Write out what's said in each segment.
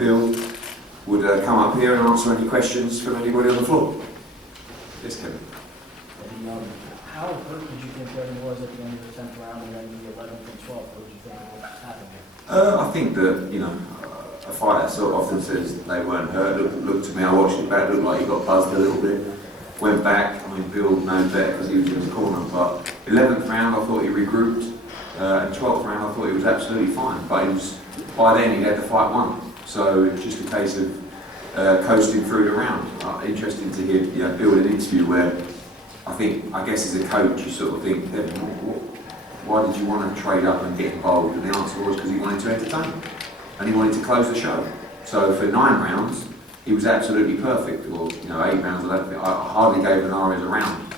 Bill would come up here and answer any questions from anybody on the floor. Yes, Kevin. How hurt did you think Devin was at the end of the 10th round and then the 11th and 12th? What did you think of what happened here? I think that, a fighter sort of often says they weren't hurt. Looked to me, I watched it back, looked like he got buzzed a little bit. Went back, Bill knows better because he was in his corner, but 11th round I thought he regrouped, and 12th round I thought he was absolutely fine, but by then he had the fight won. So it's just a case of coasting through the round. Interesting to hear Bill in an interview where I guess as a coach you sort of think, Devin, why did you want to trade up and get involved? And the answer was because he wanted to entertain and he wanted to close the show. So for 9 rounds, he was absolutely perfect, or 8 rounds. I hardly gave Linares a round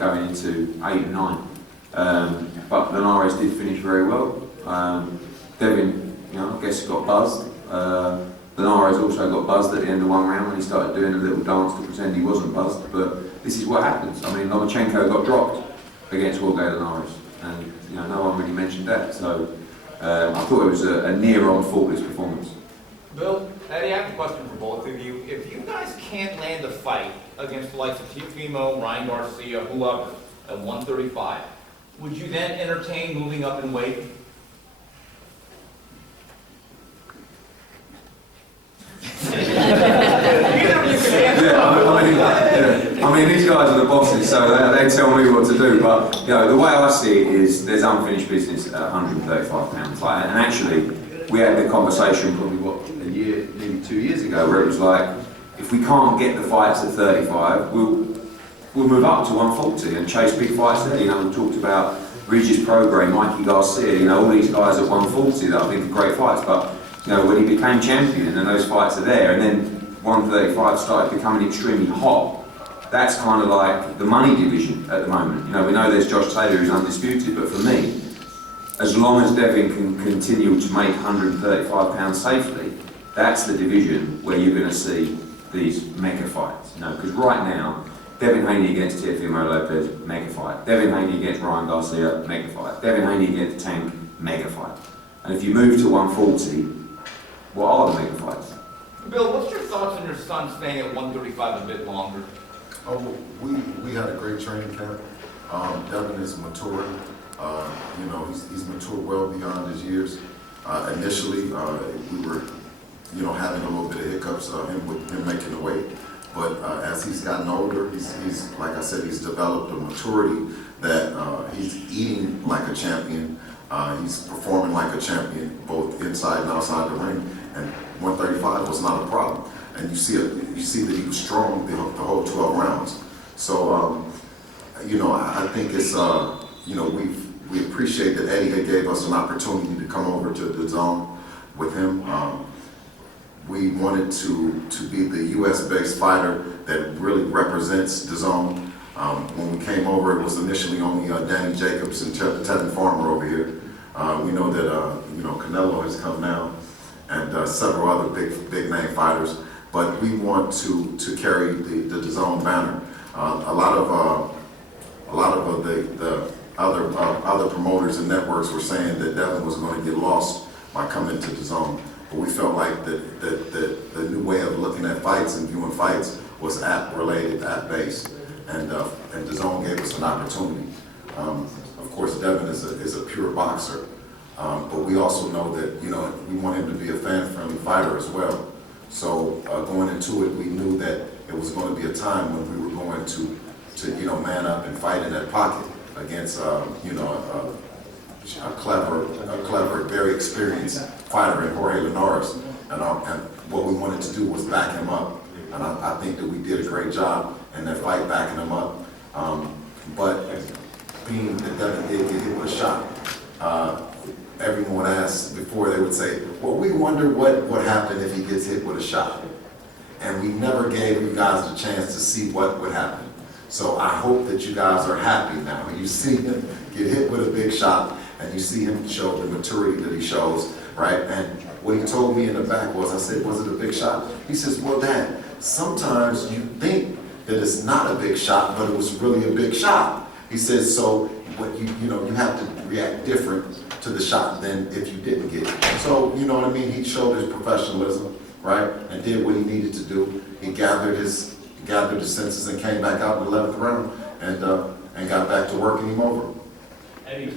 going into 8 and 9, but Linares did finish very well. Devin, I guess got buzzed. Linares also got buzzed at the end of 1 round when he started doing a little dance to pretend he wasn't buzzed. But this is what happens. Lomachenko got dropped against Jorge Linares, and no one really mentioned that. So I thought it was a near-on faultless performance. Bill, Eddie, I have a question for both of you. If you guys can't land a fight against the likes of Teofimo, Ryan Garcia, whoever, at 135, would you then entertain moving up in weight? These guys are the bosses, so they tell me what to do. But the way I see it is, there's unfinished business at 135 pounds. And actually, we had the conversation probably nearly 2 years ago, where it was like, if we can't get the fights at 35, we'll move up to 140 and chase big fights there. We talked about Regis Prograis, Mikey Garcia, all these guys at 140 that I think are great fights. But when he became champion and those fights are there, and then 135 started becoming extremely hot, that's kind of like the money division at the moment. We know there's Josh Taylor who's undisputed, but for me, as long as Devin can continue to make 135 pounds safely, that's the division where you're going to see these mega fights. Because right now, Devin Haney against Teofimo Lopez, mega fight. Devin Haney against Ryan Garcia, mega fight. Devin Haney against Tank, mega fight. And if you move to 140, what are the mega fights? Bill, what's your thoughts on your son staying at 135 a bit longer? We had a great training camp. Devin is maturing. He's matured well beyond his years. Initially, we were, having a little bit of hiccups, him making the weight. But as he's gotten older, he's like I said, he's developed a maturity that he's eating like a champion. He's performing like a champion, both inside and outside the ring. And 135 was not a problem. And you see that he was strong the whole 12 rounds. So, I think it's, we appreciate that Eddie had gave us an opportunity to come over to the zone with him. We wanted to be the U.S.-based fighter that really represents the zone. When we came over, it was initially only Danny Jacobs and Tevin Farmer over here. We know that, Canelo has come now, and several other big name fighters. But we want to carry the zone banner. A lot of the other promoters and networks were saying that Devin was going to get lost by coming to the zone. But we felt like that the new way of looking at fights and viewing fights was app-related, app-based, and the zone gave us an opportunity. Of course, Devin is a pure boxer, but we also know that we want him to be a fan-friendly fighter as well. So going into it, we knew that it was going to be a time when we were going to man up and fight in that pocket against a clever, very experienced fighter in Jorge Linares. And what we wanted to do was back him up. And I think that we did a great job in that fight backing him up. But being that Devin did get hit with a shot, everyone asked before, they would say, well, we wonder what would happen if he gets hit with a shot. And we never gave you guys a chance to see what would happen. So I hope that you guys are happy now. You see him get hit with a big shot, and you see him show the maturity that he shows, right? And what he told me in the back was, I said, was it a big shot? He says, well, Dad, sometimes you think that it's not a big shot, but it was really a big shot. He says, so what you have to react different to the shot than if you didn't get it. So, you know what I mean? He showed his professionalism, right? And did what he needed to do. He gathered his senses and came back out in the 11th round and got back to working him over. Eddie,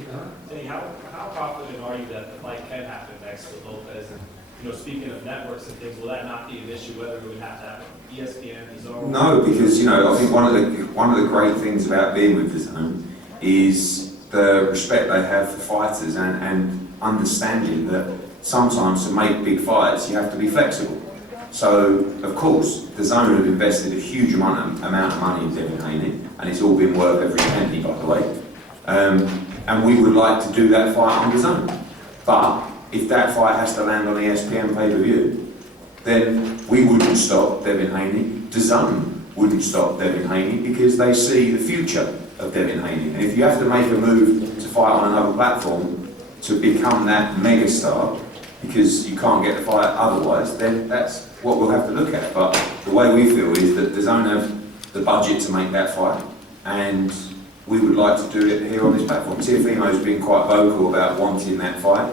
how confident are you that the fight can happen next with Lopez? And, you know, speaking of networks and things, will that not be an issue, whether it would have to happen ESPN, DAZN? No, because, you know, I think one of the great things about being with DAZN is the respect they have for fighters and understanding that sometimes to make big fights you have to be flexible. So, of course, DAZN have invested a huge amount of money in Devin Haney, and it's all been worth every penny, by the way. And we would like to do that fight on DAZN. But if that fight has to land on ESPN pay-per-view, then we wouldn't stop Devin Haney. DAZN wouldn't stop Devin Haney because they see the future of Devin Haney. And if you have to make a move to fight on another platform to become that megastar, because you can't get the fight otherwise, then that's what we'll have to look at. But the way we feel is that DAZN have the budget to make that fight, and we would like to do it here on this platform. Teofimo's been quite vocal about wanting that fight.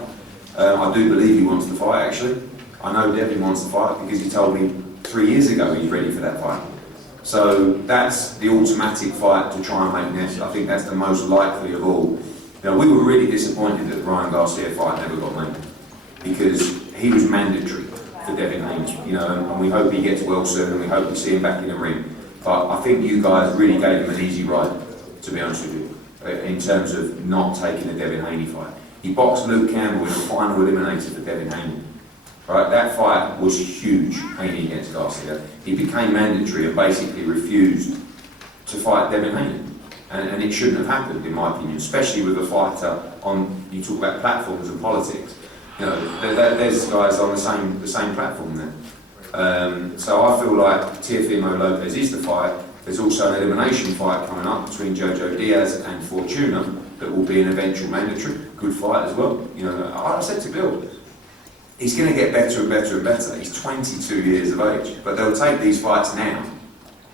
I do believe he wants the fight, actually. I know Devin wants the fight because he told me 3 years ago he's ready for that fight. So that's the automatic fight to try and make this. I think that's the most likely of all. You know, we were really disappointed that the Ryan Garcia fight never got made because he was mandatory for Devin Haney. You know, and we hope he gets well soon, and we hope we see him back in the ring. But I think you guys really gave him an easy ride, to be honest with you, in terms of not taking the Devin Haney fight. He boxed Luke Campbell in the final eliminator for Devin Haney. Right, that fight was huge, Haney against Garcia. He became mandatory and basically refused to fight Devin Haney. And it shouldn't have happened, in my opinion, especially with a fighter on, you talk about platforms and politics. You know, there's guys on the same platform there. So I feel like Teofimo Lopez is the fight. There's also an elimination fight coming up between Jojo Diaz and Fortuna that will be an eventual mandatory. Good fight as well. You know, I said to Bill, he's going to get better and better and better. He's 22 years of age, but they'll take these fights now.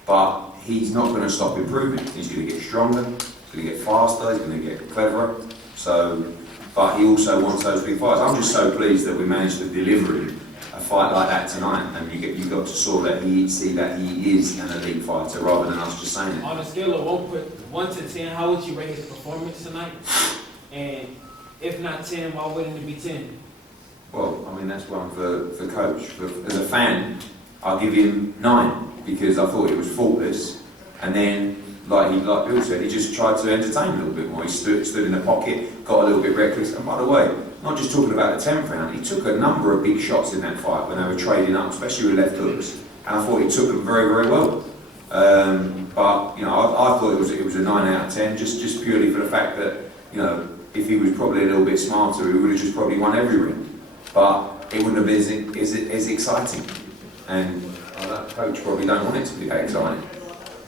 But he's not going to stop improving. He's going to get stronger. He's going to get faster. He's going to get cleverer. So, but he also wants those big fights. I'm just so pleased that we managed to deliver him a fight like that tonight, and you got to see that he is an elite fighter rather than us just saying it. On a scale of 1 to 10, how would you rate his performance tonight? And if not 10, why wouldn't it be 10? Well, I mean, that's one for coach. As a fan, I'll give him 9 because I thought it was faultless. And then, like Bill said, he just tried to entertain a little bit more. He stood in the pocket, got a little bit reckless. And by the way, not just talking about the 10th round, he took a number of big shots in that fight when they were trading up, especially with left hooks. And I thought he took them very, very well. But, you know, I thought it was a 9 out of 10, just purely for the fact that, you know, if he was probably a little bit smarter, he would have just probably won every ring. But it wouldn't have been as exciting. And that coach probably don't want it to be that exciting.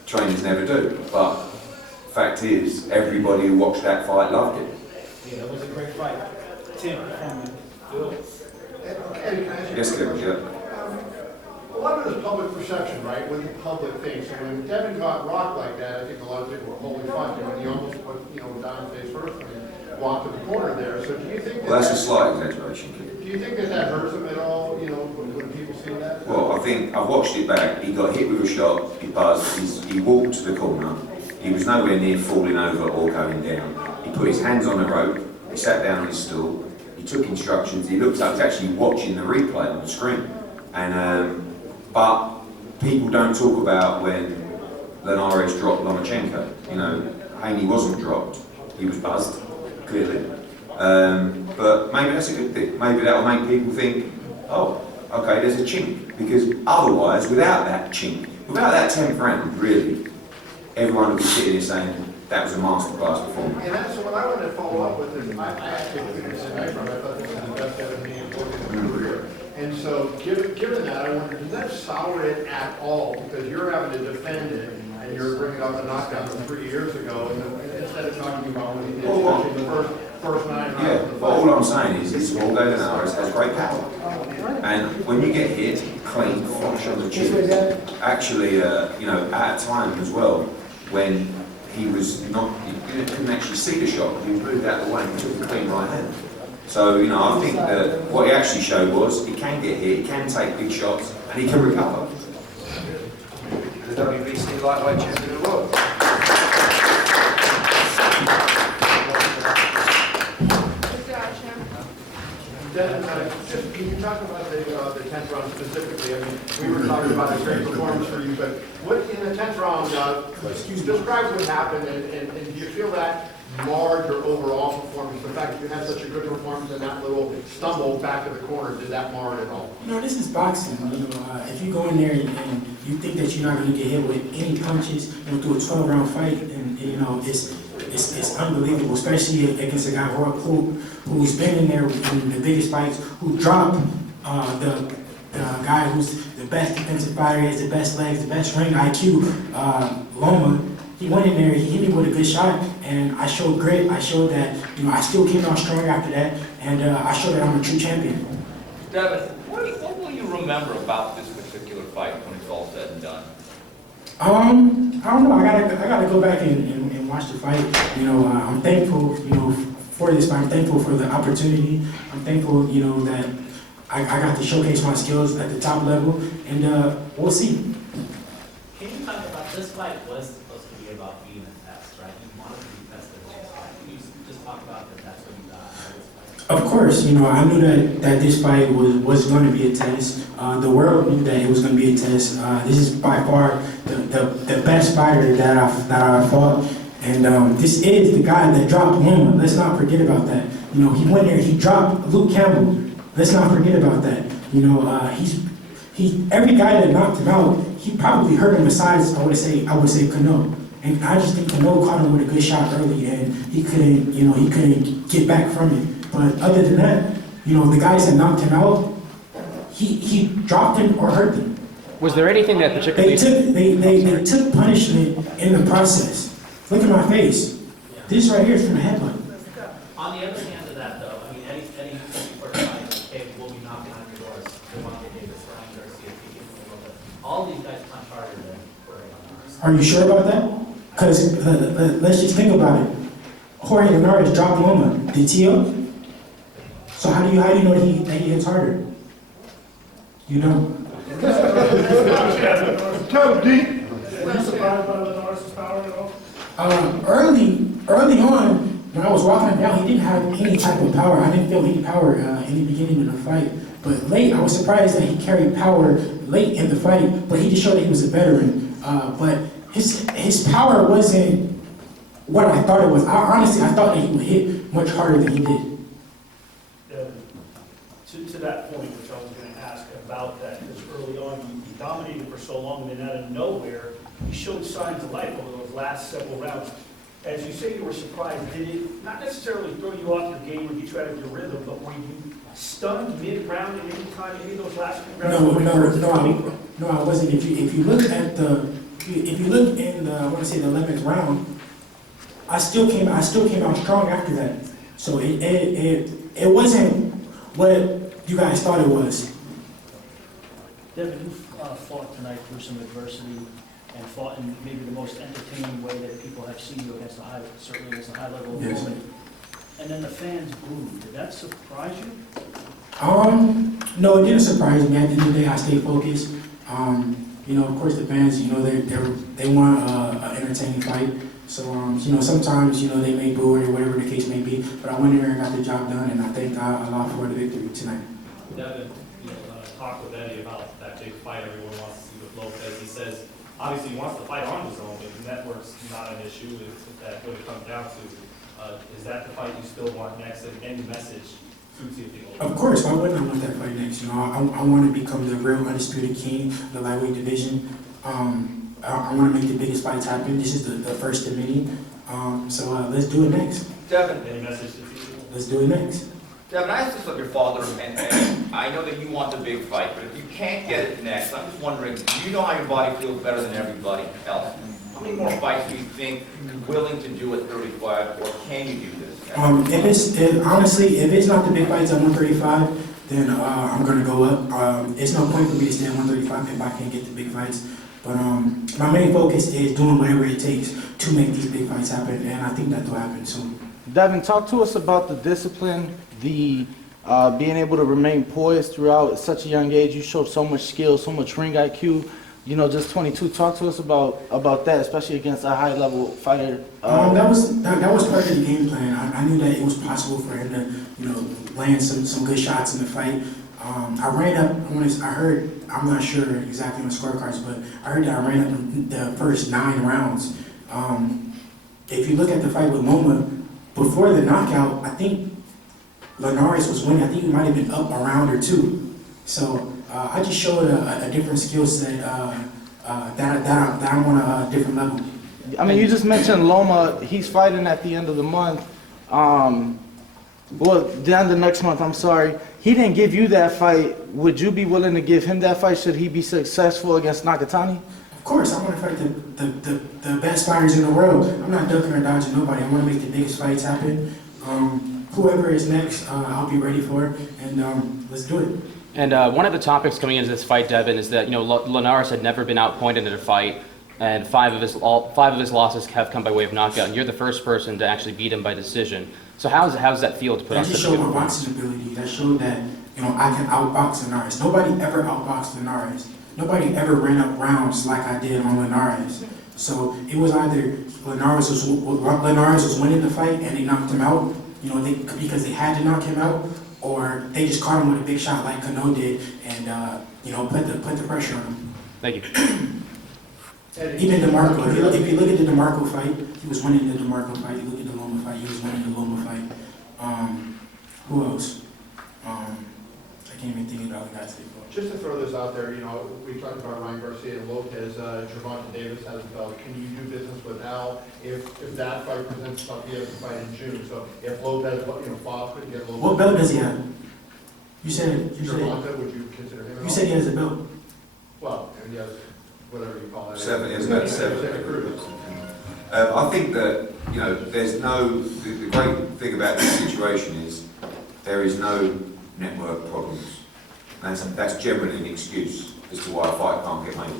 Trainers never do. But the fact is, everybody who watched that fight loved it. Yeah, that was a great fight. 10 performance. Bill? Eddie, can I ask you Yes, a Kevin, question? yeah. A lot of it is public perception, right? What the public thinks. And when Devin got rocked like that, I think a lot of people were holding fun. When he almost put, down face first when he walked to the corner there. So do you think that? Well, that's a slight exaggeration, Kevin. Do you think that hurts him at all? When people see that? Well, I think I've watched it back. He got hit with a shot. He buzzed. He walked to the corner. He was nowhere near falling over or going down. He put his hands on the rope. He sat down on his stool. He took instructions. He looked up. He was actually watching the replay on the screen. And but people don't talk about when Linares dropped Lomachenko. You know, Haney wasn't dropped. He was buzzed, clearly. But maybe that's a good thing. Maybe that'll make people think, oh, okay, there's a chink. Because otherwise, without that chink, without that 10th round, really, everyone would be sitting here saying that was a masterclass performance. And that's what I wanted to follow up with. Is I actually couldn't tonight from. I thought this was the best Devin Haney book in his career. And so, given that, I wonder, does that sour it at all? Because you're having to defend it, and you're bringing up the knockdown from 3 years ago, and instead of talking about what he did, especially the first 9 rounds. Yeah, but all I'm saying is Jorge Linares has great power. And when you get hit clean, flush on the chin, actually, at a time as well, when he was not, you couldn't actually see the shot, he moved out of the way and took a clean right hand. So, you know, I think that what he actually showed was he can get hit, he can take big shots, and he can recover. The WBC lightweight champion of the world. Devin, just, can you talk about the 10th round specifically? I mean, we were talking about a great performance for you, but what, in the 10th round, describe what happened, and do you feel that marred your overall performance? The fact that you had such a good performance and that little stumble back to the corner, did that mar it at all? You know, this is boxing. You know, if you go in there and you think that you're not going to get hit with any punches, you know, through a 12-round fight, and you know, it's unbelievable, especially against a guy who's been in there in the biggest fights, who dropped the guy who's the best defensive fighter, has the best legs, the best ring IQ, Loma. He went in there, he hit me with a good shot, and I showed grit. I showed that, you know, I still came out strong after that, and I showed that I'm a true champion. Devin, what will you remember about this particular fight when it's all said and done? I don't know. I gotta go back and watch the fight. You know, I'm thankful, you know, for this fight. I'm thankful for the opportunity. I'm thankful, you know, that I got to showcase my skills at the top level, and we'll see. Can you talk about this fight was supposed to be about being a test, right? You wanted to be tested in this fight. Can you just talk about that that's what you got out of this fight? Of course, you know, I knew that this fight was going to be a test. The world knew that it was going to be a test. This is by far the best fighter that I fought, and this is the guy that dropped Loma. Let's not forget about that. You know, he went there, he dropped Luke Campbell. Let's not forget about that. You know, every guy that knocked him out, he probably hurt him. Besides, I would say Cano. And I just think Cano caught him with a good shot early, and he couldn't get back from it. But other than that, you know, the guys that knocked him out, he dropped him or hurt them. Was there anything that particularly... They took punishment in the process. Look at my face. This right here is from the headbutt. On the other hand of that, though, I mean, Eddie will be knocking on your doors. Devontae Davis, Ryan Garcia, all these guys punch harder than Jorge Linares. Are you sure about that? Because let's just think about it. Jorge Linares dropped Loma. Did Tio? So how do you know that he hits harder? You don't. Toe deep. Were you surprised by Linares' power at all? Early on, when I was walking him down, he didn't have any type of power. I didn't feel any power in the beginning of the fight. But late, I was surprised that he carried power late in the fight, but he just showed that he was a veteran. But his power wasn't what I thought it was. Honestly, I thought that he would hit much harder than he did. To that point, which I was going to ask about that, because early on he dominated for so long, and then out of nowhere, he showed signs of life over those last several rounds. As you say, you were surprised. Did it not necessarily throw you off your game when you tried your rhythm, but were you stunned mid-round at any time in any of those last few rounds? No, I wasn't. If you look in the I want to say the 11th round, I still came out strong after that. So it wasn't what you guys thought it was. Devin, you fought tonight through some adversity and fought in maybe the most entertaining way that people have seen you against certainly against a high level Yes. opponent. And then the fans booed. Did that surprise you? No, it didn't surprise me. At the end of the day, I stayed focused. You know, of course, the fans, you know, they want an entertaining fight. So, you know, sometimes, you know, they may boo or whatever the case may be. But I went in there and got the job done, and I thank Allah for the victory tonight. Devin, talk with Eddie about that big fight everyone wants to see with Lopez. He says, obviously, he wants to fight on his own, but the network's not an issue. It's that what it comes down to. Is that the fight you still want next? And any message to people? Of course, why wouldn't I want that fight next? You know, I want to become the real undisputed king of the lightweight division. I want to make the biggest fights happen. This is the first of many. So let's do it next. Devin, Any message to people? Let's do it next. Devin, I asked this of your father, and I know that you want the big fight, but if you can't get it next, I'm just wondering, do you know how your body feels better than everybody else? How many more fights do you think you're willing to do at 35, or can you do this? Honestly, if it's not the big fights at 135, then I'm gonna go up. It's no point for me to stay at 135 if I can't get the big fights. But my main focus is doing whatever it takes to make these big fights happen, and I think that will happen soon. Devin, talk to us about the discipline, the being able to remain poised throughout at such a young age. You showed so much skill, so much ring IQ. You know, just 22. Talk to us about that, especially against a high-level fighter. That was part of the game plan. I knew that it was possible for him to, land some good shots in the fight. I ran up. I'm not sure exactly on the scorecards, but I heard that I ran up in the first 9 rounds. If you look at the fight with Loma, before the knockout, I think Linares was winning. I think he might have been up a round or 2. So I just showed a different skill set that I'm on a different level. I mean, you just mentioned Loma. He's fighting at the end of the month. Well, the end of next month, I'm sorry. He didn't give you that fight. Would you be willing to give him that fight should he be successful against Nakatani? Of course, I want to fight the best fighters in the world. I'm not ducking or dodging nobody. I want to make the biggest fights happen. Whoever is next, I'll be ready for it, and let's do it. And one of the topics coming into this fight, Devin, is that Linares had never been outpointed in a fight, and 5 of his losses have come by way of knockout. And you're the first person to actually beat him by decision. So how does that feel to put on That such just a showed my boxing ability. That showed that I can outbox Linares. Nobody ever outboxed Linares. Nobody ever ran up rounds like I did on Linares. So it was either Linares was winning the fight and they knocked him out, because they had to knock him out, or they just caught him with a big shot like Cano did, and put the pressure on him. Thank you. Even DeMarco, if you look at the DeMarco fight, he was winning the DeMarco fight. You look at the Loma fight, he was winning the Loma fight. Who else? I can't even think of the other guys. Just to throw this out there, we talked about Ryan Garcia and Lopez. Gervonta Davis has a belt. Can you do business with Al if that fight presents itself? He has to fight in June. So if Lopez, Bob couldn't get Lopez. What belt does he have? You said Gervonta, would you consider him? You said he has a belt. Well, he has whatever you call that. 7, it's about 7. I think that there's no. The great thing about this situation is there is no network problems. That's generally an excuse as to why a fight can't get made.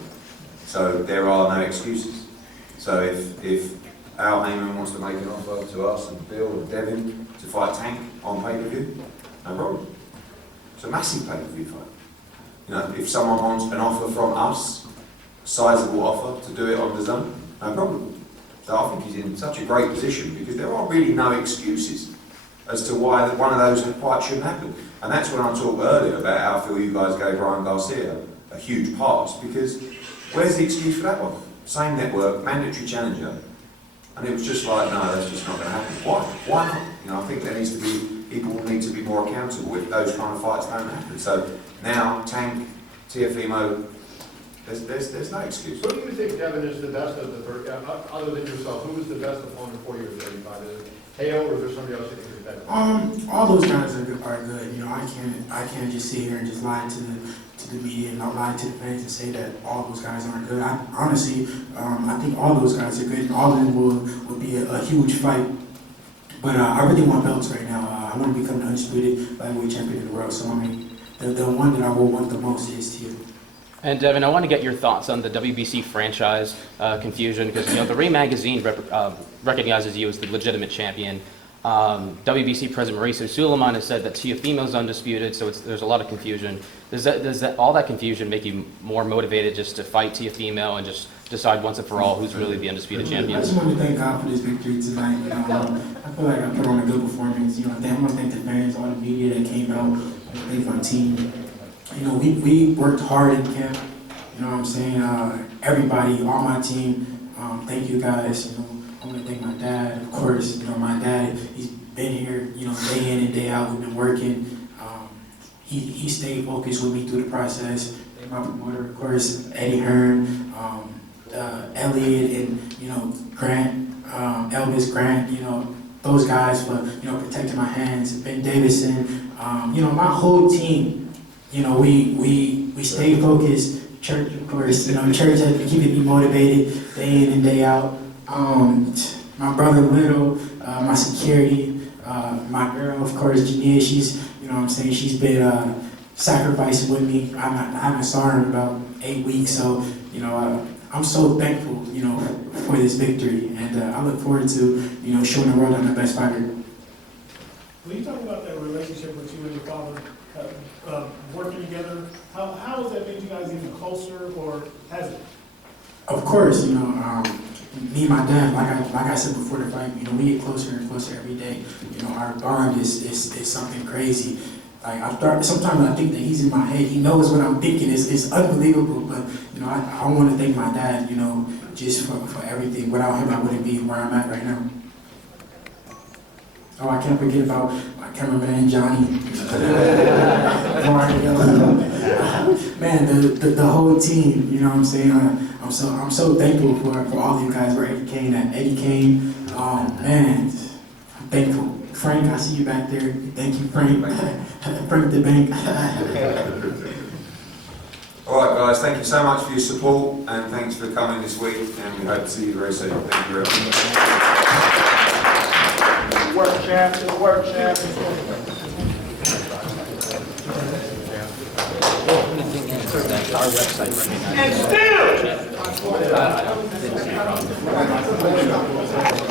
So there are no excuses. So if Al Heyman wants to make an offer to us and Bill and Devin to fight Tank on pay-per-view, no problem. It's a massive pay-per-view fight. If someone wants an offer from us, a sizable offer to do it on the zone, no problem. So I think he's in such a great position because there are really no excuses as to why one of those fights shouldn't happen. And that's when I talked earlier about how I feel you guys gave Ryan Garcia a huge pass, because where's the excuse for that one? Same network, mandatory challenger. And it was just like, no, that's just not going to happen. Why? Why not? I think there needs to be, people need to be more accountable if those kind of fights don't happen. So now, Tank, Teofimo, there's no excuse. Who do you think, Devin, is the best of the third, other than yourself? Who is the best opponent for you at 35? Is it Teo, or is there somebody else you think is better? All those guys are good. I can't just sit here and just lie to the media and not lie to the fans and say that all those guys aren't good. Honestly, I think all those guys are good, and all of them will be a huge fight. But I really want belts right now. I want to become the undisputed lightweight champion of the world. So the one that I will want the most is Teo. And Devin, I want to get your thoughts on the WBC franchise confusion, because the Ray magazine recognizes you as the legitimate champion. WBC President Mauricio Suleiman has said that Teofimo is undisputed, so there's a lot of confusion. Does all that confusion make you more motivated just to fight Teofimo and just decide once and for all who's really the undisputed champion? I just want to thank God for this victory tonight. I feel like I put on a good performance. I want to thank the fans, all the media that came out, thank my team. We worked hard in camp. You know what I'm saying? Everybody, all my team, thank you guys. I want to thank my dad, of course. My dad, he's been here, day in and day out. We've been working. He stayed focused with me through the process. My promoter, of course, Eddie Hearn, Elliot, and Grant, Elvis Grant. Those guys for protecting my hands. Ben Davison, my whole team. We stay focused. Church, of course, church has been keeping me motivated day in and day out. My brother Little, my security, my girl, of course, Jania, she's been sacrificing with me. I haven't saw her in about 8 weeks, so, I'm so thankful, for this victory, and I look forward to, showing the world I'm the best fighter. When you talk about that relationship with you and your father, working together, how has that made you guys even closer, or has it? Of course, me and my dad, like I said before the fight, we get closer and closer every day. Our bond is something crazy. Like sometimes I think that he's in my head. He knows what I'm thinking. It's unbelievable. But I want to thank my dad. Just for everything. Without him, I wouldn't be where I'm at right now. Oh, I can't forget about my cameraman Johnny. Man, the whole team. You know what I'm saying? I'm so thankful for all you guys. For Eddie Kane. Man, I'm thankful. Frank, I see you back there. Thank you, Frank. Frank the bank. All right, guys, thank you so much for your support, and thanks for coming this week, and we hope to see you very soon. Thank you very much. Work, champ, work, champ. Our website. And still!